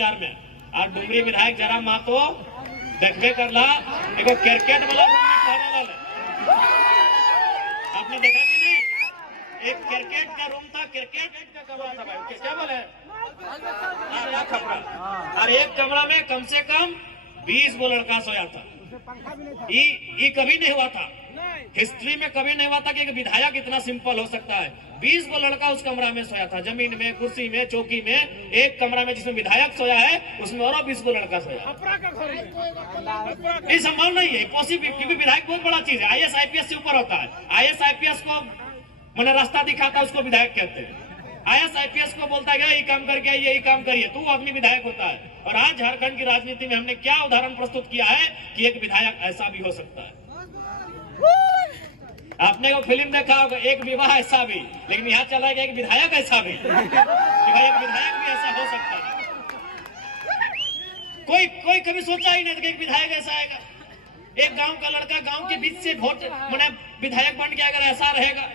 में और डुमरी विधायक जरा मातो देखबे करला एगो क्रिकेट वाला रूम में ठहरे वाले आपने देखा कि नहीं? एक क्रिकेट का रूम था, क्रिकेट का कमरा था भाई, क्या बोले और एक कमरा में कम से कम 20 वो लड़का सोया था। ये कभी नहीं हुआ था, हिस्ट्री में कभी नहीं हुआ था कि एक विधायक इतना सिंपल हो सकता है। 20 वो लड़का उस कमरा में सोया था, जमीन में, कुर्सी में, चौकी में। एक कमरा में जिसमें विधायक सोया है उसमें और 20 वो लड़का सोया। ये संभव नहीं है, पॉसिबल, क्योंकि विधायक बहुत बड़ा चीज है, IAS IPS से ऊपर होता है। IAS IPS को मैंने रास्ता दिखाता है, उसको विधायक कहते हैं। IAS IPS को बोलता है ये काम करके ये काम करिए, तो आदमी विधायक होता है। और आज झारखंड की राजनीति में हमने क्या उदाहरण प्रस्तुत किया है कि एक विधायक ऐसा भी हो सकता है। आपने वो फिल्म देखा होगा, एक विवाह ऐसा भी, लेकिन यहाँ चला गया एक विधायक ऐसा भी कि भाई एक विधायक भी ऐसा हो सकता है। कोई कभी सोचा ही नहीं था कि एक विधायक ऐसा आएगा। एक गांव का लड़का गांव के बीच से वोट मैंने विधायक बन के अगर ऐसा रहेगा,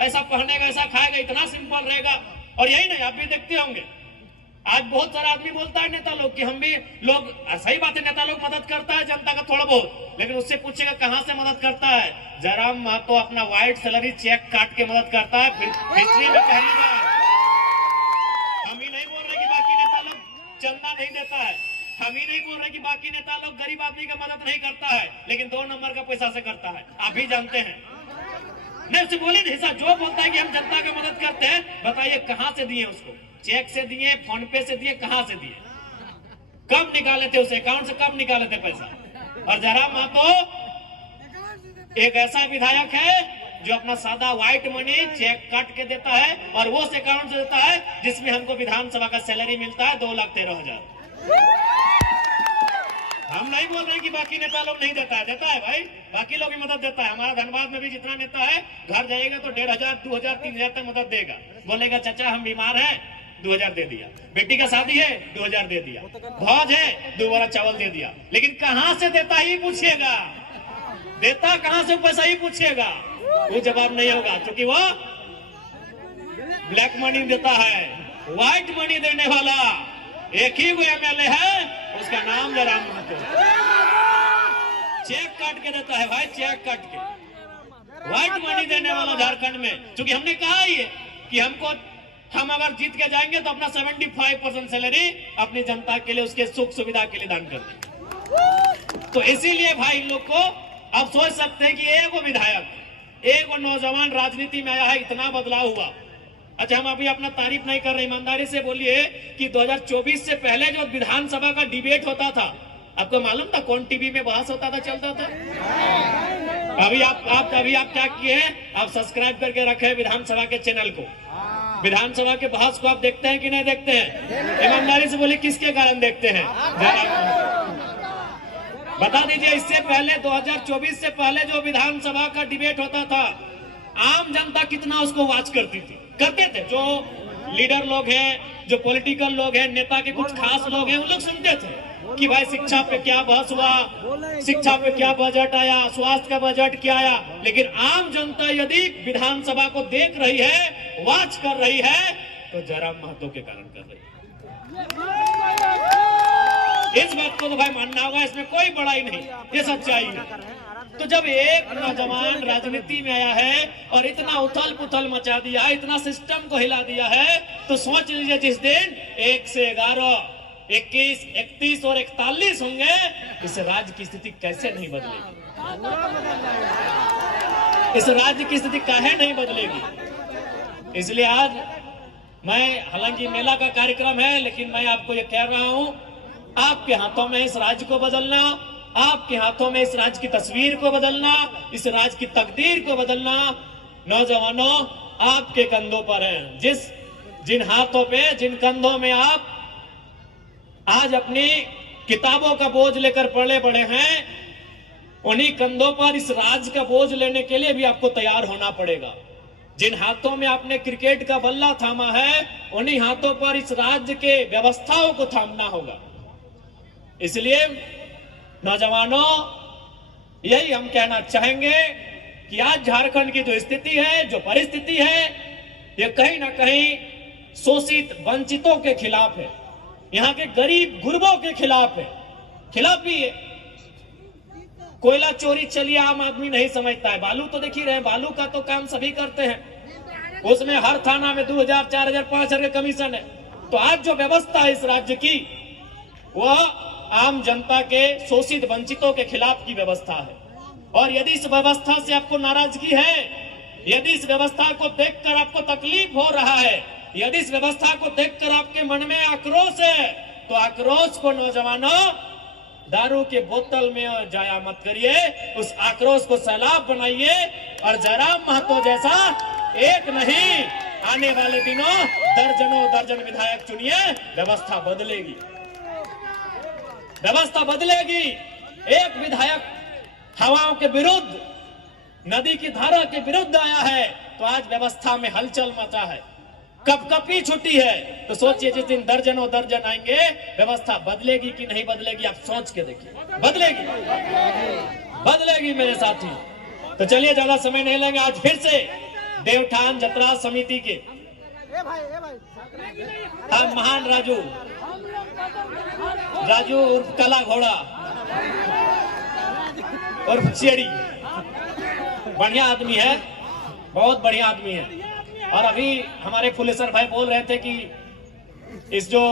ऐसा पहनेगा, ऐसा खाएगा, इतना सिंपल रहेगा। और यही नहीं, आप भी देखते होंगे आज बहुत सारा आदमी बोलता है नेता लोग कि हम भी लोग, सही बात है, नेता लोग मदद करता है जनता का थोड़ा बहुत, लेकिन उससे पूछेगा कहां से मदद करता है। जयराम महतो अपना व्हाइट सैलरी चेक काट के मदद करता है, फिर हिस्ट्री में पहली बार। हम ही नहीं बोल रहे कि बाकी नेता लोग चंदा नहीं देता है, हम ही नहीं बोल रहे कि बाकी नेता लोग गरीब आदमी का मदद नहीं करता है, लेकिन 2 नंबर का पैसा से करता है। आप भी जानते हैं, नहीं उससे बोले नहीं, जो बोलता है कि हम जनता का मदद करते हैं, बताइए कहां से दिए उसको? चेक से दिए, फोन पे से दिए, कहां से दिए? कब निकाले थे उस अकाउंट से, कब निकाले थे पैसा? और जयराम महतो एक ऐसा विधायक है जो अपना सादा व्हाइट मनी चेक काट के देता है और वो उस अकाउंट से देता है जिसमें हमको विधानसभा का सैलरी मिलता है 2,13,000। हम नहीं बोल रहे कि बाकी नेता लोग नहीं देता है भाई, बाकी लोग भी मदद देता है। हमारा धनबाद में भी जितना नेता है, घर जाएगा तो 1,500, 2,000, 3,000 तक मदद देगा। बोलेगा चाचा हम बीमार हैं, 2,000 दे दिया। बेटी का शादी है, 2,000 दे दिया। भौज है, 2 बोरा चावल दे दिया। लेकिन कहां से देता ही पूछिएगा, देता कहां से पैसा ही पूछिएगा, वो जवाब नहीं होगा, क्योंकि वो ब्लैक मनी देता है। व्हाइट मनी देने वाला एक ही वो MLA है, उसका नाम जयराम महतो। चेक काट के देता है भाई, चेक काट के। व्हाइट मनी देने वाला झारखंड में, क्योंकि हमने कहा ही है कि हम अगर जीत के जाएंगे तो अपना 75% सैलरी अपनी जनता के लिए, उसके सुख सुविधा के लिए दान कर देंगे। तो इसीलिए भाई इन लोग को अब सोच सकते हैं कि एक विधायक, एक नौजवान राजनीति में आया है, इतना बदलाव हुआ। अच्छा, हम अभी अपना तारीफ नहीं कर रहे, ईमानदारी से बोलिए कि 2024 से पहले जो विधानसभा का डिबेट होता था, आपको मालूम था कौन टीवी में बहस होता था, चलता था? अभी आप क्या किए हैं, आप सब्सक्राइब करके रखे विधानसभा के चैनल को। विधानसभा के बहस को आप देखते हैं कि नहीं देखते हैं? ईमानदारी से बोलिए किसके कारण देखते हैं? बता दीजिए, इससे पहले 2024 से पहले जो विधानसभा का डिबेट होता था, आम जनता कितना उसको वॉच करते थे। जो लीडर लोग हैं, जो पॉलिटिकल लोग हैं, नेता के कुछ खास लोग हैं, वो लोग सुनते थे कि भाई शिक्षा पे क्या बहस हुआ, शिक्षा पे क्या बजट आया, स्वास्थ्य का बजट क्या आया। लेकिन आम जनता यदि विधानसभा को देख रही है, वॉच कर रही है, तो जयराम महतो के कारण कर रही है। इस बात को तो भाई मानना होगा, इसमें कोई बड़ाई नहीं, ये सच्चाई है। तो जब एक नौजवान राजनीति में आया है और इतना उथल पुथल मचा दिया है, इतना सिस्टम को हिला दिया है, तो सोच लीजिए जिस दिन 1 से 11, 21, 31 और 41 होंगे, इस राज्य की स्थिति कैसे नहीं बदलेगी? इस राज्य की स्थिति काहे नहीं बदलेगी? इसलिए आज मैं, हालांकि मेला का कार्यक्रम है, लेकिन मैं आपको ये कह रहा हूं, आपके हाथों में इस राज्य को बदलना, आपके हाथों में इस राज्य की तस्वीर को बदलना, इस राज्य की तकदीर को बदलना नौजवानों आपके कंधों पर है। जिन हाथों पे, जिन कंधों में आप आज अपनी किताबों का बोझ लेकर पले बड़े हैं, उन्हीं कंधों पर इस राज्य का बोझ लेने के लिए भी आपको तैयार होना पड़ेगा। जिन हाथों में आपने क्रिकेट का बल्ला थामा है, उन्हीं हाथों पर इस राज्य के व्यवस्थाओं को थामना होगा। इसलिए नौजवानों, यही हम कहना चाहेंगे कि आज झारखंड की जो स्थिति है, जो परिस्थिति है, ये कहीं ना कहीं शोषित वंचितों के खिलाफ है। यहाँ के गरीब गुरबों के खिलाफ है, खिलाफ भी है। कोयला चोरी चलिए आम आदमी नहीं समझता है, बालू तो देख ही रहे हैं, बालू का तो काम सभी करते हैं, उसमें हर थाना में 2000, 4000, 5000 का कमीशन है। तो आज जो व्यवस्था है इस राज्य की, वह आम जनता के शोषित वंचितों के खिलाफ की व्यवस्था है। और यदि इस व्यवस्था से आपको नाराजगी है, यदि इस व्यवस्था को देखकर आपको तकलीफ हो रहा है, यदि इस व्यवस्था को देखकर आपके मन में आक्रोश है, तो आक्रोश को नौजवानों दारू के बोतल में जाया मत करिए, उस आक्रोश को सैलाब बनाइए और जयराम महतो जैसा एक नहीं, आने वाले दिनों दर्जनों दर्जन विधायक चुनिए, व्यवस्था बदलेगी, व्यवस्था बदलेगी। एक विधायक हवाओं के विरुद्ध, नदी की धारा के विरुद्ध आया है तो आज व्यवस्था में हलचल मचा है, कपकपी छुट्टी है। तो सोचिए जिस दिन दर्जनों दर्जन आएंगे, व्यवस्था बदलेगी कि नहीं बदलेगी, आप सोच के देखिए। बदलेगी, बदलेगी मेरे साथी। तो चलिए ज्यादा समय नहीं लेंगे, आज फिर से देवठान जतरा समिति के हम महान राजू उर्फ कला घोड़ा और चेड़ी, बढ़िया आदमी है, बहुत बढ़िया आदमी है। और अभी हमारे फुलेसर भाई बोल रहे थे कि इस जो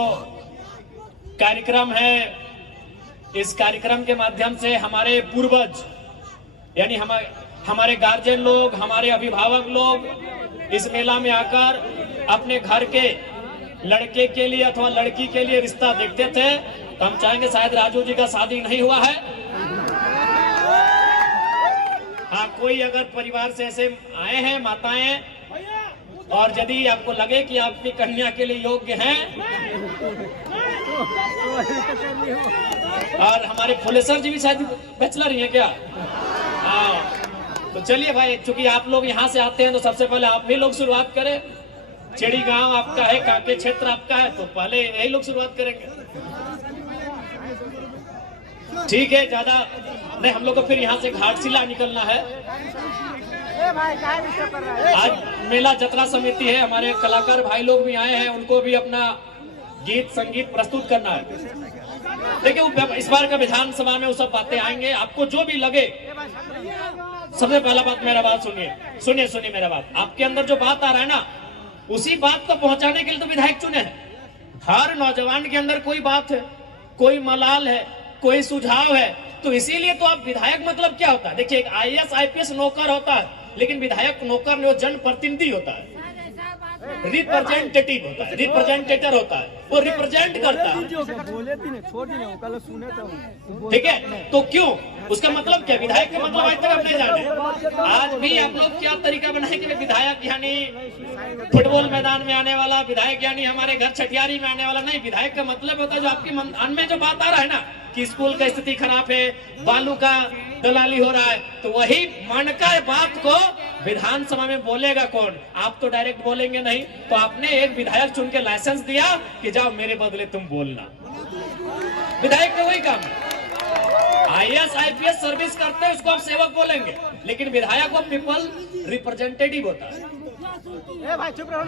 कार्यक्रम है, इस कार्यक्रम के माध्यम से हमारे पूर्वज यानी हमारे गार्जियन लोग, हमारे अभिभावक लोग इस मेला में आकर अपने घर के लड़के के लिए अथवा लड़की के लिए रिश्ता देखते थे। तो हम चाहेंगे, शायद राजू जी का शादी नहीं हुआ है, हाँ कोई अगर परिवार से ऐसे आए हैं माताएं, और यदि आपको लगे कि आपकी कन्या के लिए योग्य हैं, और हमारे फुलेसर जी भी शायद बैचलर ही हैं क्या? हाँ, तो चलिए भाई, चूंकि आप लोग यहाँ से आते हैं तो सबसे पहले आप भी लोग शुरुआत करें। चेड़ी गांव आपका है, कांके क्षेत्र आपका है, तो पहले यही लोग शुरुआत करेंगे। ठीक है, ज्यादा नहीं, हम लोग को फिर यहाँ से घाटशिला निकलना है। आज मेला जतरा समिति है, हमारे कलाकार भाई लोग भी आए हैं, उनको भी अपना गीत संगीत प्रस्तुत करना है। देखिए इस बार का विधानसभा में वो सब बातें आएंगे, आपको जो भी लगे। सबसे पहला बात, मेरा बात सुनिए मेरा बात, आपके अंदर जो बात आ रहा है ना, उसी बात को पहुंचाने के लिए तो विधायक चुने हैं। हर नौजवान के अंदर कोई बात है, कोई मलाल है, कोई सुझाव है, तो इसीलिए तो आप विधायक मतलब क्या होता है? देखिए, एक IAS IPS नौकर होता है, लेकिन विधायक नौकर नहीं, जन प्रतिनिधि होता है, रिप्रेजेंटेटिव होता है, रिप्रेजेंटेटर होता है, वो रिप्रेजेंट करता है। ठीक है, तो क्यों, उसका मतलब क्या? विधायक का मतलब आज तक आप नहीं जाने। आज भी आप लोग क्या तरीका बनाए कि विधायक यानी फुटबॉल मैदान में आने वाला, विधायक यानी हमारे घर छठियारी में आने वाला नहीं। विधायक का मतलब होता है जो आपके मन में जो बात आ रहा है ना, कि स्कूल का स्थिति खराब है, बालू का दलाली हो रहा है, तो वही मन का बात को विधानसभा में बोलेगा कौन? आप तो डायरेक्ट बोलेंगे नहीं। तो आपने एक विधायक चुन के लाइसेंस दिया कि जाओ मेरे बदले तुम बोलना। विधायक का वही काम, IAS IPS सर्विस करते हैं, उसको आप सेवक बोलेंगे, लेकिन विधायक वो पीपल रिप्रेजेंटेटिव होता है,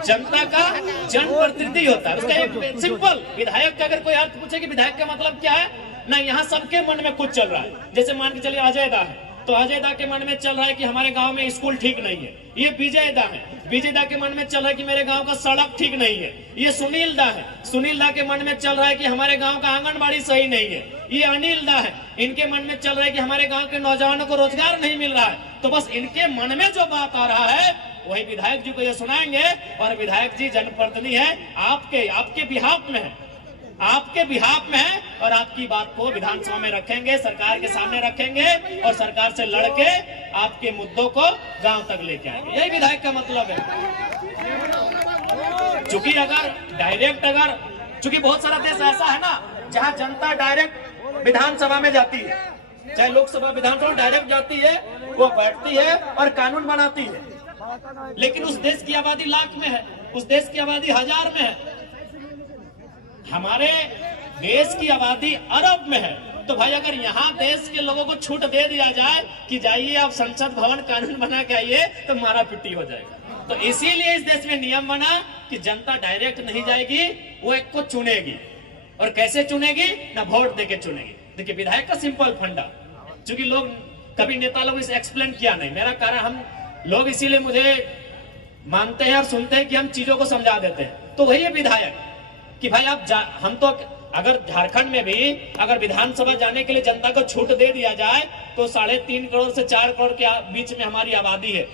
जनता का जनप्रतिनिधि होता है। उसका एक सिंपल, विधायक का अगर कोई अर्थ पूछे कि विधायक का मतलब क्या है, ना यहाँ सबके मन में कुछ चल रहा है। जैसे मान के चलिए अजय दा है, तो अजय दा के मन में चल रहा है कि हमारे गांव में स्कूल ठीक नहीं है। ये विजय दा है, विजय दा के मन में चल रहा है कि मेरे गांव का सड़क ठीक नहीं है। ये सुनील दा है, सुनील दा के मन में चल रहा है कि हमारे गांव का आंगनबाड़ी सही नहीं है। ये अनिल दा है, इनके मन में चल रहा है कि हमारे गांव के नौजवानों को रोजगार नहीं मिल रहा है। तो बस इनके मन में जो बात आ रहा है वही विधायक जी को ये सुनाएंगे। और विधायक जी जनप्रतिनिधि है, आपके बिहाफ में है, आपके बिहाफ में है, और आपकी बात को विधानसभा में रखेंगे, सरकार के सामने रखेंगे, और सरकार से लड़के आपके मुद्दों को गांव तक लेके आएंगे। यही विधायक का मतलब है। चूंकि बहुत सारा देश ऐसा है ना जहां जनता डायरेक्ट विधानसभा में जाती है, चाहे लोकसभा विधानसभा डायरेक्ट जाती है, वो बैठती है और कानून बनाती है। लेकिन उस देश की आबादी लाख में है, उस देश की आबादी 1000 में है, हमारे देश की आबादी अरब में है। तो भाई अगर यहाँ देश के लोगों को छूट दे दिया जाए कि जाइए आप संसद भवन कानून बना के आइए, तो मारा पिटी हो जाएगा। तो इसीलिए इस देश में नियम बना कि जनता डायरेक्ट नहीं जाएगी, वो एक को चुनेगी। और कैसे चुनेगी? ना वोट देके चुनेगी। देखिए विधायक का सिंपल फंडा, क्योंकि लोग कभी नेता लोग इसे एक्सप्लेन किया नहीं। मेरा कारण हम लोग इसीलिए मुझे मानते हैं और सुनते हैं कि हम चीजों को समझा देते हैं। तो वही है विधायक कि भाई आप हम तो अगर झारखंड में भी अगर विधानसभा जाने के लिए जनता को छूट दे दिया जाए तो 3.5 करोड़ से 4 करोड़ के बीच में हमारी आबादी है,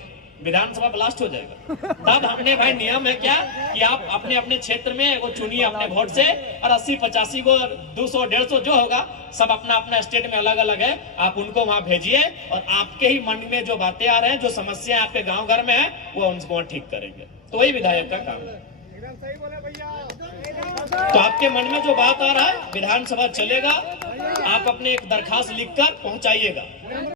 विधानसभा ब्लास्ट हो जाएगा। तब हमने भाई नियम है क्या कि आप अपने अपने क्षेत्र में वो चुनिए अपने वोट से, और 80-85 को 200-150 जो होगा सब अपना अपना स्टेट में अलग अलग है, आप उनको वहां भेजिए और आपके ही मन में जो बातें आ रहे हैं, जो समस्या आपके गांव घर में है, वो उनको ठीक करेंगे। तो वही विधायक का काम है। तो आपके मन में जो बात आ रहा है, विधानसभा चलेगा, आप अपने एक दरखास्त लिखकर पहुंचाइएगा।